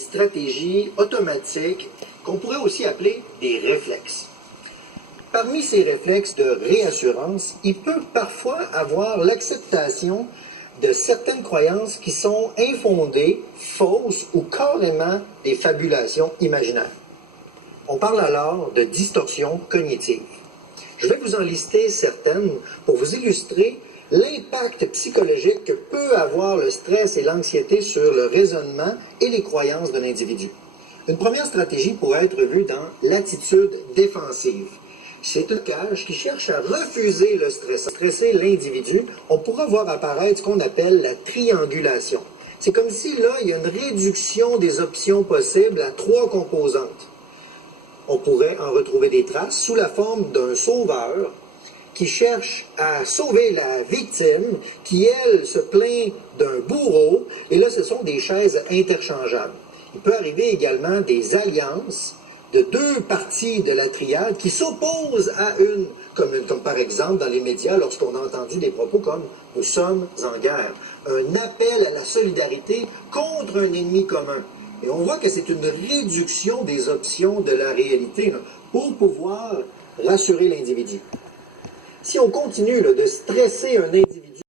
stratégies automatiques qu'on pourrait aussi appeler des réflexes. Parmi ces réflexes de réassurance, il peut parfois avoir l'acceptation de certaines croyances qui sont infondées, fausses ou carrément des fabulations imaginaires. On parle alors de distorsion cognitive. Je vais vous en lister certaines pour vous illustrer l'impact psychologique que peut avoir le stress et l'anxiété sur le raisonnement et les croyances d'un individu. Une première stratégie pourrait être vue dans l'attitude défensive. C'est une cage qui cherche à refuser le stress, à stresser l'individu. On pourra voir apparaître ce qu'on appelle la triangulation. C'est comme si là, il y a une réduction des options possibles à 3 composantes. On pourrait en retrouver des traces sous la forme d'un sauveur qui cherche à sauver la victime, qui, elle, se plaint d'un bourreau, et là, ce sont des chaises interchangeables. Il peut arriver également des alliances de 2 parties de la triade qui s'opposent à une, comme par exemple dans les médias, lorsqu'on a entendu des propos comme « nous sommes en guerre », un appel à la solidarité contre un ennemi commun. Et on voit que c'est une réduction des options de la réalité là, pour pouvoir rassurer l'individu. Si on continue là, de stresser un individu,